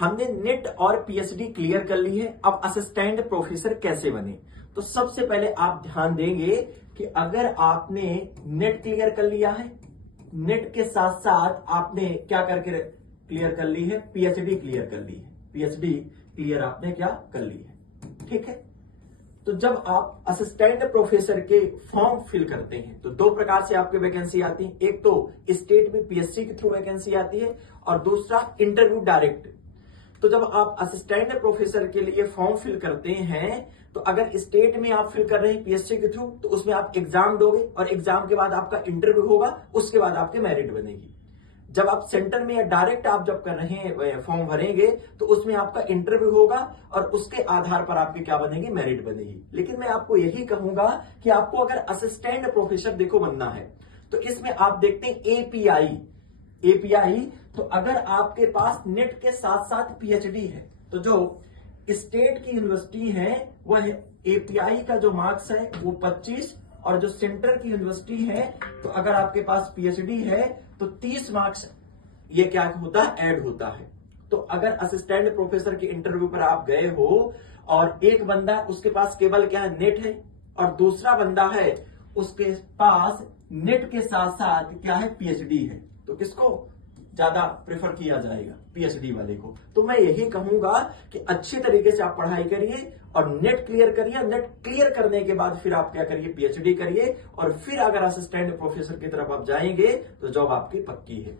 हमने नेट और PhD clear कर ली है, अब असिस्टेंट प्रोफेसर कैसे बने। तो सबसे पहले आप ध्यान देंगे कि अगर आपने नेट क्लियर कर लिया है, नेट के साथ साथ आपने क्या करके क्लियर कर ली है, पीएचडी क्लियर कर ली है, पीएचडी क्लियर आपने क्या कर ली है, ठीक है। तो जब आप असिस्टेंट प्रोफेसर के फॉर्म फिल करते हैं तो दो प्रकार से आपके वैकेंसी आती है, एक तो स्टेट में पीएससी के थ्रू वैकेंसी आती है और दूसरा इंटरव्यू डायरेक्ट। तो जब आप असिस्टेंट प्रोफेसर के लिए फॉर्म फिल करते हैं तो अगर स्टेट में आप फिल कर रहे हैं पीएससी के थ्रू तो उसमें आप एग्जाम दोगे और एग्जाम के बाद आपका इंटरव्यू होगा, उसके बाद आपकी मेरिट बनेगी। जब आप सेंटर में या डायरेक्ट आप जब कर रहे हैं फॉर्म भरेंगे तो उसमें आपका इंटरव्यू होगा और उसके आधार पर आपकी क्या बनेगी, मेरिट बनेगी। लेकिन मैं आपको यही कहूंगा कि आपको अगर असिस्टेंट प्रोफेसर देखो बनना है तो इसमें आप देखते हैं एपीआई। तो अगर आपके पास नेट के साथ साथ पीएचडी है तो जो स्टेट की यूनिवर्सिटी है वह एपीआई का जो मार्क्स है वो 25 और जो सेंटर की यूनिवर्सिटी है तो अगर आपके पास पीएचडी है तो 30 मार्क्स ये क्या होता है, ऐड होता है। तो अगर असिस्टेंट प्रोफेसर के इंटरव्यू पर आप गए हो और एक बंदा उसके पास केवल क्या है, नेट है, और दूसरा बंदा है उसके पास नेट के साथ साथ क्या है, पीएचडी है, तो किसको ज्यादा प्रेफर किया जाएगा, पीएचडी वाले को। तो मैं यही कहूंगा कि अच्छी तरीके से आप पढ़ाई करिए और नेट क्लियर करिए। नेट क्लियर करने के बाद फिर आप क्या करिए, पीएचडी करिए और फिर अगर असिस्टेंट प्रोफेसर की तरफ आप जाएंगे तो जॉब आपकी पक्की है।